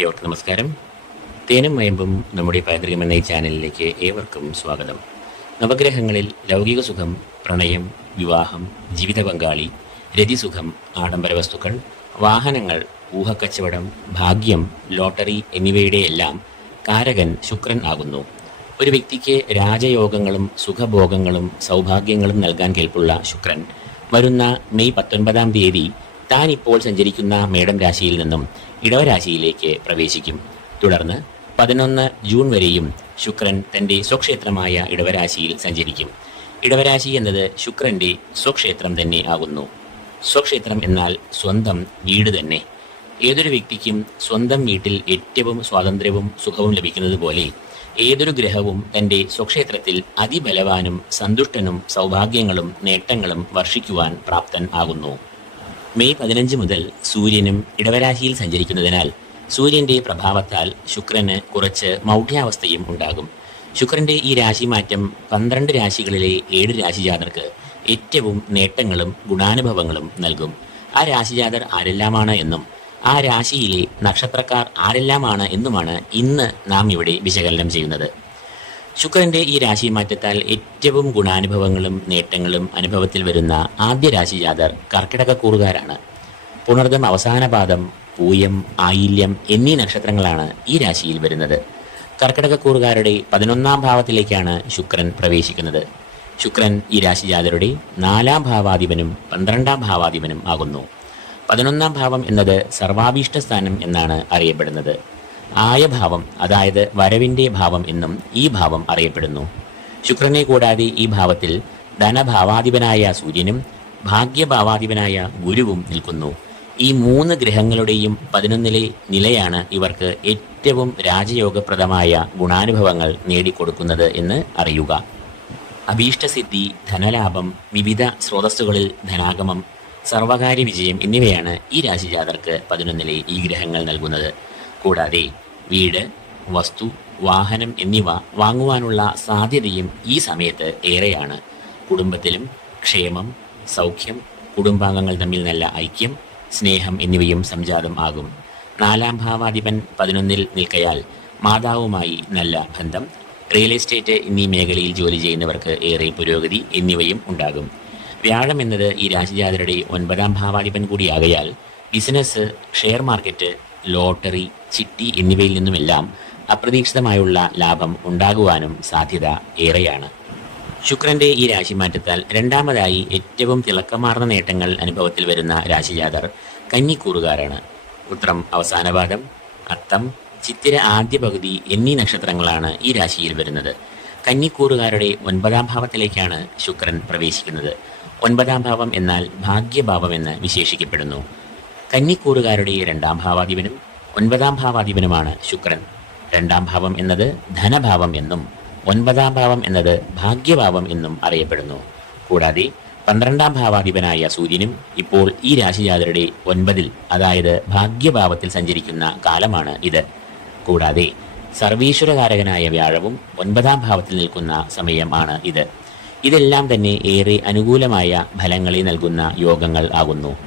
ഏവർക്കും നമസ്കാരം. തേനും മയമ്പും നമ്മുടെ പൈതൃകം എന്ന ഈ ചാനലിലേക്ക് ഏവർക്കും സ്വാഗതം. നവഗ്രഹങ്ങളിൽ ലൗകിക സുഖം പ്രണയം വിവാഹം ജീവിത പങ്കാളി രതിസുഖം ആഡംബര വസ്തുക്കൾ വാഹനങ്ങൾ ഊഹക്കച്ചവടം ഭാഗ്യം ലോട്ടറി എന്നിവയുടെയെല്ലാം കാരകൻ ശുക്രൻ ആകുന്നു. ഒരു വ്യക്തിക്ക് രാജയോഗങ്ങളും സുഖഭോഗങ്ങളും സൗഭാഗ്യങ്ങളും നൽകാൻ കേൾപ്പുള്ള ശുക്രൻ വരുന്ന മെയ് പത്തൊൻപതാം തീയതി താൻ ഇപ്പോൾ സഞ്ചരിക്കുന്ന മേടം രാശിയിൽ നിന്നും ഇടവരാശിയിലേക്ക് പ്രവേശിക്കും. തുടർന്ന് പതിനൊന്ന് ജൂൺ വരെയും ശുക്രൻ തന്റെ സ്വക്ഷേത്രമായ ഇടവരാശിയിൽ സഞ്ചരിക്കും. ഇടവരാശി എന്നത് ശുക്രന്റെ സ്വക്ഷേത്രം തന്നെ ആകുന്നു. സ്വക്ഷേത്രം എന്നാൽ സ്വന്തം വീട് തന്നെ. ഏതൊരു വ്യക്തിക്കും സ്വന്തം വീട്ടിൽ ഏറ്റവും സ്വാതന്ത്ര്യവും സുഖവും ലഭിക്കുന്നത് പോലെ ഏതൊരു ഗ്രഹവും തന്റെ സ്വക്ഷേത്രത്തിൽ അതിബലവാനും സന്തുഷ്ടനും സൗഭാഗ്യങ്ങളും നേട്ടങ്ങളും വർഷിക്കുവാൻ പ്രാപ്തൻ ആകുന്നു. മെയ് പതിനഞ്ച് മുതൽ സൂര്യനും ഇടവരാശിയിൽ സഞ്ചരിക്കുന്നതിനാൽ സൂര്യന്റെ പ്രഭാവത്താൽ ശുക്രന് കുറച്ച് മൗഢ്യാവസ്ഥയും ഉണ്ടാകും. ശുക്രന്റെ ഈ രാശിമാറ്റം പന്ത്രണ്ട് രാശികളിലെ ഏഴ് രാശിജാതർക്ക് ഏറ്റവും നേട്ടങ്ങളും ഗുണാനുഭവങ്ങളും നൽകും. ആ രാശിജാതർ ആരെല്ലാമാണ് എന്നും ആ രാശിയിലെ നക്ഷത്രക്കാർ ആരെല്ലാമാണ് എന്നുമാണ് ഇന്ന് നാം ഇവിടെ വിശകലനം ചെയ്യുന്നത്. ശുക്രന്റെ ഈ രാശി മാറ്റത്താൽ ഏറ്റവും ഗുണാനുഭവങ്ങളും നേട്ടങ്ങളും അനുഭവത്തിൽ വരുന്ന ആദ്യ രാശി ജാതർ കർക്കിടകക്കൂറുകാരാണ് പുണർദം അവസാന പാദം പൂയം ആയില്യം എന്നീ നക്ഷത്രങ്ങളാണ് ഈ രാശിയിൽ വരുന്നത്. കർക്കിടകക്കൂറുകാരുടെ പതിനൊന്നാം ഭാവത്തിലേക്കാണ് ശുക്രൻ പ്രവേശിക്കുന്നത്. ശുക്രൻ ഈ രാശി ജാതരുടെ നാലാം ഭാവാധിപനും പന്ത്രണ്ടാം ഭാവാധിപനും ആകുന്നു. പതിനൊന്നാം ഭാവം എന്നത് സർവാഭീഷ്ട സ്ഥാനം എന്നാണ് അറിയപ്പെടുന്നത്. ആയഭാവം അതായത് വരവിന്റെ ഭാവം എന്നും ഈ ഭാവം അറിയപ്പെടുന്നു. ശുക്രനെ കൂടാതെ ഈ ഭാവത്തിൽ ധനഭാവാധിപനായ സൂര്യനും ഭാഗ്യഭാവാധിപനായ ഗുരുവും നിൽക്കുന്നു. ഈ മൂന്ന് ഗ്രഹങ്ങളുടെയും പതിനൊന്നിലെ നിലയാണ് ഇവർക്ക് ഏറ്റവും രാജയോഗപ്രദമായ ഗുണാനുഭവങ്ങൾ നേടിക്കൊടുക്കുന്നത് എന്ന് അറിയുക. അഭീഷ്ടസിദ്ധി ധനലാഭം വിവിധ സ്രോതസ്സുകളിൽ ധനാഗമം സർവകാര്യ വിജയം എന്നിവയാണ് ഈ രാശിജാതർക്ക് പതിനൊന്നിലെ ഈ ഗ്രഹങ്ങൾ നൽകുന്നത്. കൂടാതെ വീട് വസ്തു വാഹനം എന്നിവ വാങ്ങുവാനുള്ള സാധ്യതയും ഈ സമയത്ത് ഏറെയാണ്. കുടുംബത്തിലും ക്ഷേമം സൗഖ്യം കുടുംബാംഗങ്ങൾ തമ്മിൽ നല്ല ഐക്യം സ്നേഹം എന്നിവയും സംജാതം ആകും. നാലാം ഭാവാധിപൻ പതിനൊന്നിൽ നിൽക്കയാൽ മാതാവുമായി നല്ല ബന്ധം റിയൽ എസ്റ്റേറ്റ് എന്നീ മേഖലയിൽ ജോലി ചെയ്യുന്നവർക്ക് ഏറെ പുരോഗതി എന്നിവയും ഉണ്ടാകും. വ്യാഴം എന്നത് ഈ രാശിജാതരുടെ ഒൻപതാം ഭാവാധിപൻ കൂടിയാകയാൽ ബിസിനസ് ഷെയർ മാർക്കറ്റ് ലോട്ടറി ചിട്ടി എന്നിവയിൽ നിന്നുമെല്ലാം അപ്രതീക്ഷിതമായുള്ള ലാഭം ഉണ്ടാകുവാനും സാധ്യത ഏറെയാണ്. ശുക്രന്റെ ഈ രാശി മാറ്റത്താൽ രണ്ടാമതായി ഏറ്റവും തിളക്കമാർന്ന നേട്ടങ്ങൾ അനുഭവത്തിൽ വരുന്ന രാശിജാതർ കന്നിക്കൂറുകാരാണ്. ഉത്രം അവസാനപാദം അത്തം ചിത്തിര ആദ്യ പകുതി എന്നീ നക്ഷത്രങ്ങളാണ് ഈ രാശിയിൽ വരുന്നത്. കന്നിക്കൂറുകാരുടെ ഒൻപതാം ഭാവത്തിലേക്കാണ് ശുക്രൻ പ്രവേശിക്കുന്നത്. ഒൻപതാം ഭാവം എന്നാൽ ഭാഗ്യഭാവം എന്ന് വിശേഷിക്കപ്പെടുന്നു. കന്നിക്കൂറുകാരുടെ രണ്ടാം ഭാവാധിപനും ഒൻപതാം ഭാവാധിപനുമാണ് ശുക്രൻ. രണ്ടാം ഭാവം എന്നത് ധനഭാവം എന്നും ഒൻപതാം ഭാവം എന്നത് ഭാഗ്യഭാവം എന്നും അറിയപ്പെടുന്നു. കൂടാതെ പന്ത്രണ്ടാം ഭാവാധിപനായ സൂര്യനും ഇപ്പോൾ ഈ രാശിജാതരുടെ ഒൻപതിൽ അതായത് ഭാഗ്യഭാവത്തിൽ സഞ്ചരിക്കുന്ന കാലമാണ് ഇത്. കൂടാതെ സർവീശ്വരകാരകനായ വ്യാഴവും ഒൻപതാം ഭാവത്തിൽ നിൽക്കുന്ന സമയമാണ് ഇത്. ഇതെല്ലാം തന്നെ ഏറെ അനുകൂലമായ ഫലങ്ങളെ നൽകുന്ന യോഗങ്ങൾ ആകുന്നു.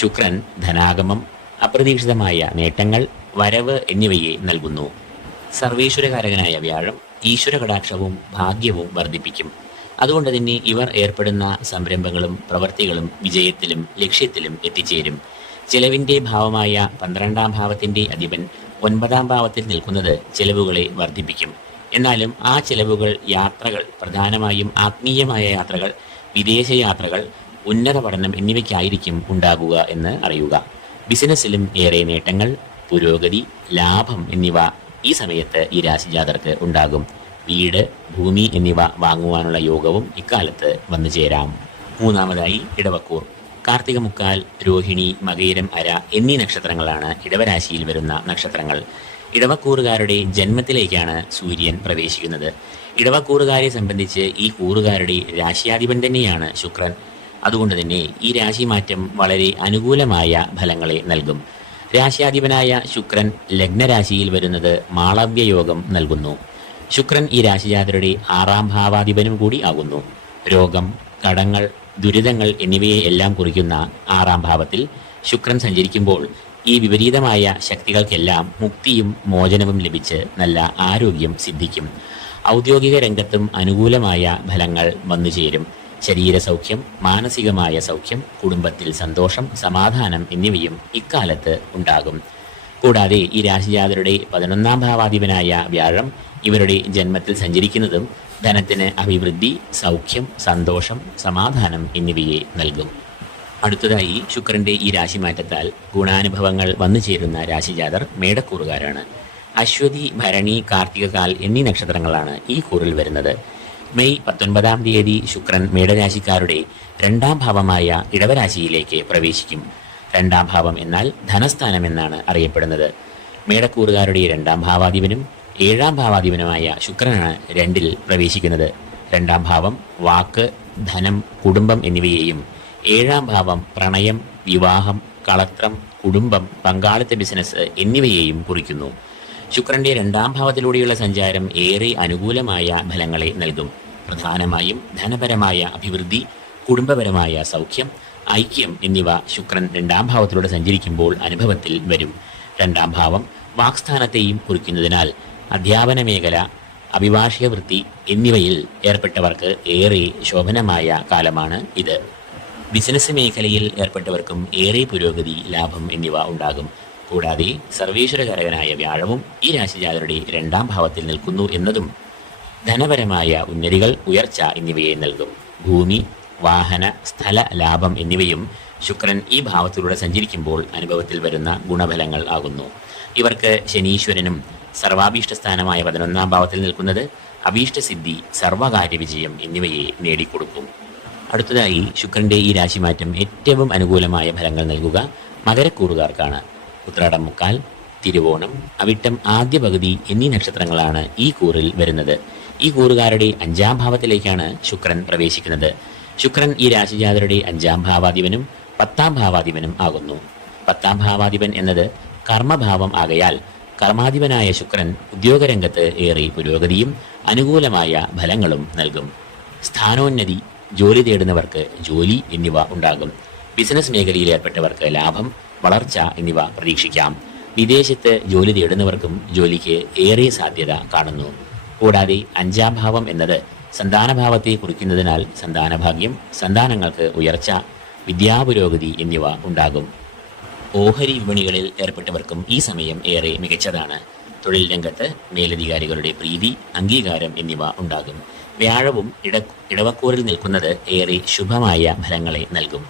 ശുക്രൻ ധനാഗമം അപ്രതീക്ഷിതമായ നേട്ടങ്ങൾ വരവ് എന്നിവയെ നൽകുന്നു. സർവേശ്വരകാരകനായ വ്യാഴം ഈശ്വര കടാക്ഷവും ഭാഗ്യവും വർദ്ധിപ്പിക്കും. അതുകൊണ്ട് തന്നെ ഇവർ ഏർപ്പെടുന്ന സംരംഭങ്ങളും പ്രവർത്തികളും വിജയത്തിലും ലക്ഷ്യത്തിലും എത്തിച്ചേരും. ചെലവിന്റെ ഭാവമായ പന്ത്രണ്ടാം ഭാവത്തിന്റെ അധിപൻ ഒൻപതാം ഭാവത്തിൽ നിൽക്കുന്നത് ചെലവുകളെ വർദ്ധിപ്പിക്കും. എന്നാലും ആ ചെലവുകൾ യാത്രകൾ പ്രധാനമായും ആത്മീയമായ യാത്രകൾ വിദേശ യാത്രകൾ ഉന്നത പഠനം എന്നിവയ്ക്കായിരിക്കും ഉണ്ടാകുക എന്ന് അറിയുക. ബിസിനസ്സിലും ഏറെ നേട്ടങ്ങൾ പുരോഗതി ലാഭം എന്നിവ ഈ സമയത്ത് ഈ രാശിജാതർക്ക് ഉണ്ടാകും. വീട് ഭൂമി എന്നിവ വാങ്ങുവാനുള്ള യോഗവും ഇക്കാലത്ത് വന്നു ചേരാം. മൂന്നാമതായി ഇടവക്കൂർ. കാർത്തിക മുക്കാൽ രോഹിണി മകയിരം അര എന്നീ നക്ഷത്രങ്ങളാണ് ഇടവരാശിയിൽ വരുന്ന നക്ഷത്രങ്ങൾ. ഇടവക്കൂറുകാരുടെ ജന്മത്തിലേക്കാണ് സൂര്യൻ പ്രവേശിക്കുന്നത്. ഇടവക്കൂറുകാരെ സംബന്ധിച്ച് ഈ കൂറുകാരുടെ രാശിയാധിപൻ തന്നെയാണ് ശുക്രൻ. അതുകൊണ്ട് തന്നെ ഈ രാശിമാറ്റം വളരെ അനുകൂലമായ ഫലങ്ങളെ നൽകും. രാശിയാധിപനായ ശുക്രൻ ലഗ്നരാശിയിൽ വരുന്നത് മാളവ്യയോഗം നൽകുന്നു. ശുക്രൻ ഈ രാശിജാതരുടെ ആറാം ഭാവാധിപനും കൂടി ആകുന്നു. രോഗം കടങ്ങൾ ദുരിതങ്ങൾ എന്നിവയെ എല്ലാം കുറിക്കുന്ന ആറാം ഭാവത്തിൽ ശുക്രൻ സഞ്ചരിക്കുമ്പോൾ ഈ വിപരീതമായ ശക്തികൾക്കെല്ലാം മുക്തിയും മോചനവും ലഭിച്ച് നല്ല ആരോഗ്യം സിദ്ധിക്കും. ഔദ്യോഗിക രംഗത്തും അനുകൂലമായ ഫലങ്ങൾ വന്നു ചേരും ശരീര സൗഖ്യം മാനസികമായ സൗഖ്യം കുടുംബത്തിൽ സന്തോഷം സമാധാനം എന്നിവയും ഇക്കാലത്ത് ഉണ്ടാകും. കൂടാതെ ഈ രാശിജാതരുടെ പതിനൊന്നാം ഭാവാധിപനായ വ്യാഴം ഇവരുടെ ജന്മത്തിൽ സഞ്ചരിക്കുന്നതും ധനത്തിന് അഭിവൃദ്ധി സൗഖ്യം സന്തോഷം സമാധാനം എന്നിവയെ നൽകും. അടുത്തതായി ശുക്രന്റെ ഈ രാശി മാറ്റത്താൽ ഗുണാനുഭവങ്ങൾ വന്നു ചേരുന്ന രാശിജാതർ മേടക്കൂറുകാരാണ്. അശ്വതി ഭരണി കാർത്തികകാൽ എന്നീ നക്ഷത്രങ്ങളാണ് ഈ കൂറിൽ വരുന്നത്. മെയ് പത്തൊൻപതാം തീയതി ശുക്രൻ മേടരാശിക്കാരുടെ രണ്ടാം ഭാവമായ ഇടവരാശിയിലേക്ക് പ്രവേശിക്കും. രണ്ടാം ഭാവം എന്നാൽ ധനസ്ഥാനം എന്നാണ് അറിയപ്പെടുന്നത്. മേടക്കൂറുകാരുടെ രണ്ടാം ഭാവാധിപനും ഏഴാം ഭാവാധിപനുമായ ശുക്രനാണ് രണ്ടിൽ പ്രവേശിക്കുന്നത്. രണ്ടാം ഭാവം വാക്ക് ധനം കുടുംബം എന്നിവയെയും ഏഴാം ഭാവം പ്രണയം വിവാഹം കളത്രം കുടുംബം പങ്കാളിത്ത ബിസിനസ് എന്നിവയെയും കുറിക്കുന്നു. ശുക്രന്റെ രണ്ടാം ഭാവത്തിലൂടെയുള്ള സഞ്ചാരം ഏറെ അനുകൂലമായ ഫലങ്ങളെ നൽകും. പ്രധാനമായും ധനപരമായ അഭിവൃദ്ധി കുടുംബപരമായ സൗഖ്യം ഐക്യം എന്നിവ ശുക്രൻ രണ്ടാം ഭാവത്തിലൂടെ സഞ്ചരിക്കുമ്പോൾ അനുഭവത്തിൽ വരും. രണ്ടാം ഭാവം വാക്സ്ഥാനത്തെയും കുറിക്കുന്നതിനാൽ അധ്യാപന മേഖല അഭിഭാഷക വൃത്തി എന്നിവയിൽ ഏർപ്പെട്ടവർക്ക് ഏറെ ശോഭനമായ കാലമാണ് ഇത്. ബിസിനസ് മേഖലയിൽ ഏർപ്പെട്ടവർക്കും ഏറെ പുരോഗതി ലാഭം എന്നിവ ഉണ്ടാകും. കൂടാതെ സർവേശ്വരകാരകനായ വ്യാഴവും ഈ രാശിജാതരുടെ രണ്ടാം ഭാവത്തിൽ നിൽക്കുന്നു എന്നതും ധനപരമായ ഉന്നതികൾ ഉയർച്ച എന്നിവയെ നൽകും. ഭൂമി വാഹന സ്ഥല ലാഭം എന്നിവയും ശുക്രൻ ഈ ഭാവത്തിലൂടെ സഞ്ചരിക്കുമ്പോൾ അനുഭവത്തിൽ വരുന്ന ഗുണഫലങ്ങൾ ആകുന്നു. ഇവർക്ക് ശനീശ്വരനും സർവാഭീഷ്ട സ്ഥാനമായ പതിനൊന്നാം ഭാവത്തിൽ നിൽക്കുന്നത് അഭീഷ്ടസിദ്ധി സർവകാര്യ വിജയം എന്നിവയെ നേടിക്കൊടുക്കും. അടുത്തതായി ശുക്രന്റെ ഈ രാശിമാറ്റം ഏറ്റവും അനുകൂലമായ ഫലങ്ങൾ നൽകുക മകരക്കൂറുകാർക്കാണ്. ഉത്രാടം മുക്കാൽ തിരുവോണം അവിട്ടം ആദ്യ പകുതി എന്നീ നക്ഷത്രങ്ങളാണ് ഈ കൂറിൽ വരുന്നത്. ഈ കൂറുകാരുടെ അഞ്ചാം ഭാവത്തിലേക്കാണ് ശുക്രൻ പ്രവേശിക്കുന്നത്. ശുക്രൻ ഈ രാശിജാതരുടെ അഞ്ചാം ഭാവാധിപനും പത്താം ഭാവാധിപനും ആകുന്നു. പത്താം ഭാവാധിപൻ എന്നത് കർമ്മഭാവം ആകയാൽ കർമാധിപനായ ശുക്രൻ ഉദ്യോഗരംഗത്ത് ഏറെ പുരോഗതിയും അനുകൂലമായ ഫലങ്ങളും നൽകും. സ്ഥാനോന്നതി ജോലി തേടുന്നവർക്ക് ജോലി എന്നിവ ഉണ്ടാകും. ബിസിനസ് മേഖലയിൽ ഏർപ്പെട്ടവർക്ക് ലാഭം വളർച്ച എന്നിവ പ്രതീക്ഷിക്കാം. വിദേശത്ത് ജോലി തേടുന്നവർക്കും ജോലിക്ക് ഏറെ സാധ്യത കാണുന്നു. കൂടാതെ അഞ്ചാം ഭാവം എന്നത് സന്താനഭാവത്തെ കുറിക്കുന്നതിനാൽ സന്താനഭാഗ്യം സന്താനങ്ങൾക്ക് ഉയർച്ച വിദ്യാപുരോഗതി എന്നിവ ഉണ്ടാകും. ഓഹരി വിപണികളിൽ ഏർപ്പെട്ടവർക്കും ഈ സമയം ഏറെ മികച്ചതാണ്. തൊഴിൽ രംഗത്ത് മേലധികാരികളുടെ പ്രീതി അംഗീകാരം എന്നിവ ഉണ്ടാകും. വ്യാഴവും ഇട ഇടവക്കൂറിൽ നിൽക്കുന്നത് ഏറെ ശുഭമായ ഫലങ്ങളെ നൽകും.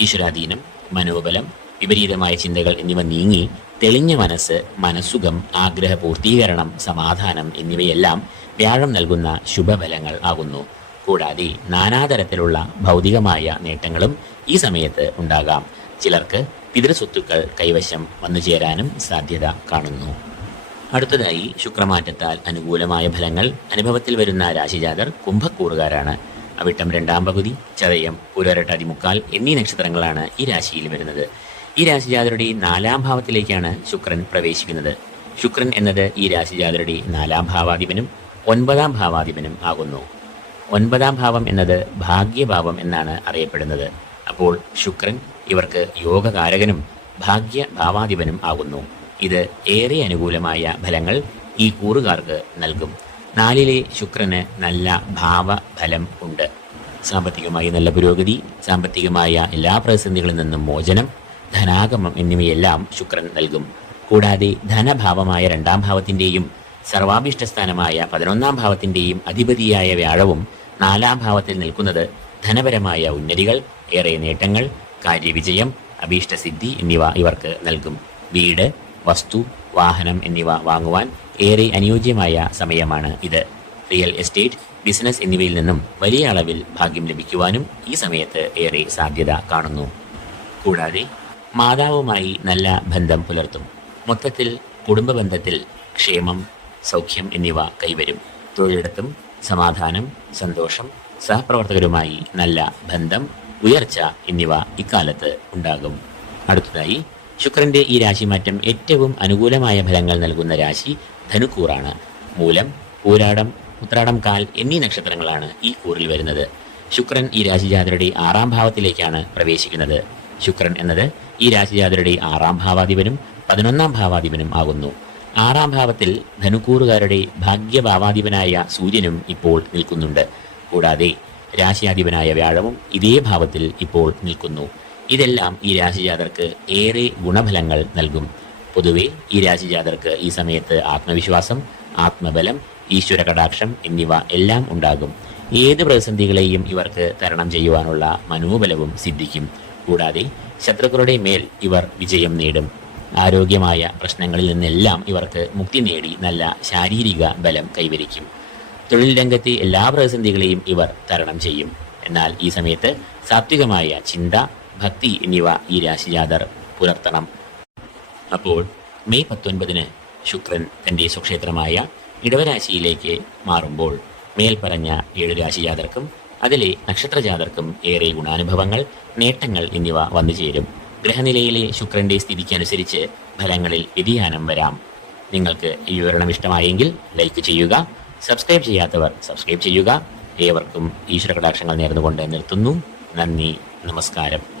ഈശ്വരാധീനം മനോബലം വിപരീതമായ ചിന്തകൾ എന്നിവ നീങ്ങി തെളിഞ്ഞ മനസ്സ് മനസ്സുഖം ആഗ്രഹ പൂർത്തീകരണം സമാധാനം എന്നിവയെല്ലാം വ്യാഴം നൽകുന്ന ശുഭഫലങ്ങൾ ആകുന്നു. കൂടാതെ നാനാതരത്തിലുള്ള ഭൗതികമായ നേട്ടങ്ങളും ഈ സമയത്ത് ഉണ്ടാകാം. ചിലർക്ക് പിതൃസ്വത്തുക്കൾ കൈവശം വന്നു ചേരാനും സാധ്യത കാണുന്നു. അടുത്തതായി ശുക്രമാറ്റത്താൽ അനുകൂലമായ ഫലങ്ങൾ അനുഭവത്തിൽ വരുന്ന രാശിജാതർ കുംഭക്കൂറുകാരാണ്. അവിട്ടം രണ്ടാം പകുതി ചതയം പുരരട്ടാതി മുക്കാൽ എന്നീ നക്ഷത്രങ്ങളാണ് ഈ രാശിയിൽ വരുന്നത്. ഈ രാശിജാതരുടെ നാലാം ഭാവത്തിലേക്കാണ് ശുക്രൻ പ്രവേശിക്കുന്നത്. ശുക്രൻ എന്നത് ഈ രാശിജാതരുടെ നാലാം ഭാവാധിപനും ഒൻപതാം ഭാവാധിപനും ആകുന്നു. ഒൻപതാം ഭാവം എന്നത് ഭാഗ്യഭാവം എന്നാണ് അറിയപ്പെടുന്നത്. അപ്പോൾ ശുക്രൻ ഇവർക്ക് യോഗകാരകനും ഭാഗ്യ ഭാവാധിപനും ആകുന്നു. ഇത് ഏറെ അനുകൂലമായ ഫലങ്ങൾ ഈ കൂറുകാർക്ക് നൽകും. നാലിലെ ശുക്രന് നല്ല ഭാവ ഫലം ഉണ്ട്. സാമ്പത്തികമായി നല്ല പുരോഗതി സാമ്പത്തികമായ എല്ലാ പ്രതിസന്ധികളിൽ നിന്നും മോചനം ധനാഗമം എന്നിവയെല്ലാം ശുക്രൻ നൽകും. കൂടാതെ ധനഭാവമായ രണ്ടാം ഭാവത്തിന്റെയും സർവാഭിഷ്ടസ്ഥാനമായ പതിനൊന്നാം ഭാവത്തിന്റെയും അധിപതിയായ വ്യാഴവും നാലാം ഭാവത്തിൽ നിൽക്കുന്നത് ധനപരമായ ഉന്നതികൾ ഏറെ നേട്ടങ്ങൾ കാര്യവിജയം അഭീഷ്ടസിദ്ധി എന്നിവ ഇവർക്ക് നൽകും. വീട് വസ്തു വാഹനം എന്നിവ വാങ്ങുവാൻ ഏറെ അനുയോജ്യമായ സമയമാണ് ഇത്. റിയൽ എസ്റ്റേറ്റ് ബിസിനസ് എന്നിവയിൽ നിന്നും വലിയ അളവിൽ ഭാഗ്യം ലഭിക്കുവാനും ഈ സമയത്ത് ഏറെ സാധ്യത കാണുന്നു. കൂടാതെ മാതാവുമായി നല്ല ബന്ധം പുലർത്തും. മൊത്തത്തിൽ കുടുംബ ബന്ധത്തിൽ ക്ഷേമം സൗഖ്യം എന്നിവ കൈവരും. തൊഴിലിടത്തും സമാധാനം സന്തോഷം സഹപ്രവർത്തകരുമായി നല്ല ബന്ധം ഉയർച്ച എന്നിവ ഇക്കാലത്ത് ഉണ്ടാകും. അടുത്തതായി ശുക്രന്റെ ഈ രാശിമാറ്റം ഏറ്റവും അനുകൂലമായ ഫലങ്ങൾ നൽകുന്ന രാശി ധനുക്കൂറാണ്. മൂലം പൂരാടം ഉത്രാടം കാൽ എന്നീ നക്ഷത്രങ്ങളാണ് ഈ കൂറിൽ വരുന്നത്. ശുക്രൻ ഈ രാശിജാതരുടെ ആറാം ഭാവത്തിലേക്കാണ് പ്രവേശിക്കുന്നത്. ശുക്രൻ എന്നത് ഈ രാശിജാതരുടെ ആറാം ഭാവാധിപനും പതിനൊന്നാം ഭാവാധിപനും ആകുന്നു. ആറാം ഭാവത്തിൽ ധനുക്കൂറുകാരുടെ ഭാഗ്യഭാവാധിപനായ സൂര്യനും ഇപ്പോൾ നിൽക്കുന്നുണ്ട്. കൂടാതെ രാശിയാധിപനായ വ്യാഴവും ഇതേ ഭാവത്തിൽ ഇപ്പോൾ നിൽക്കുന്നു. ഇതെല്ലാം ഈ രാശിജാതർക്ക് ഏറെ ഗുണഫലങ്ങൾ നൽകും. പൊതുവെ ഈ രാശിജാതർക്ക് ഈ സമയത്ത് ആത്മവിശ്വാസം ആത്മബലം ഈശ്വര കടാക്ഷം എന്നിവ എല്ലാം ഉണ്ടാകും. ഏത് പ്രതിസന്ധികളെയും ഇവർക്ക് തരണം ചെയ്യുവാനുള്ള മനോബലവും സിദ്ധിക്കും. കൂടാതെ ശത്രുക്കളുടെ മേൽ ഇവർ വിജയം നേടും. ആരോഗ്യമായ പ്രശ്നങ്ങളിൽ നിന്നെല്ലാം ഇവർക്ക് മുക്തി നേടി നല്ല ശാരീരിക ബലം കൈവരിക്കും. തൊഴിൽ രംഗത്തെ എല്ലാ പ്രതിസന്ധികളെയും ഇവർ തരണം ചെയ്യും. എന്നാൽ ഈ സമയത്ത് സാത്വികമായ ചിന്ത ഭക്തി എന്നിവ ഈ രാശിജാതർ പുലർത്തണം. അപ്പോൾ മെയ് പത്തൊൻപതിന് ശുക്രൻ തന്റെ സ്വക്ഷേത്രമായ ഇടവരാശിയിലേക്ക് മാറുമ്പോൾ മേൽപ്പറഞ്ഞ ഏഴ് രാശിജാതർക്കും അതിലെ നക്ഷത്രജാതർക്കും ഏറെ ഗുണാനുഭവങ്ങൾ നേട്ടങ്ങൾ എന്നിവ വന്നു ചേരും. ഗ്രഹനിലയിലെ ശുക്രന്റെ സ്ഥിതിക്കനുസരിച്ച് ഫലങ്ങളിൽ വ്യതിയാനം വരാം. നിങ്ങൾക്ക് ഈ വിവരണം ഇഷ്ടമായെങ്കിൽ ലൈക്ക് ചെയ്യുക സബ്സ്ക്രൈബ് ചെയ്യാത്തവർ സബ്സ്ക്രൈബ് ചെയ്യുക. ഏവർക്കും ഈശ്വര കടാക്ഷങ്ങൾ നേർന്നുകൊണ്ട് നിർത്തുന്നു. നന്ദി നമസ്കാരം.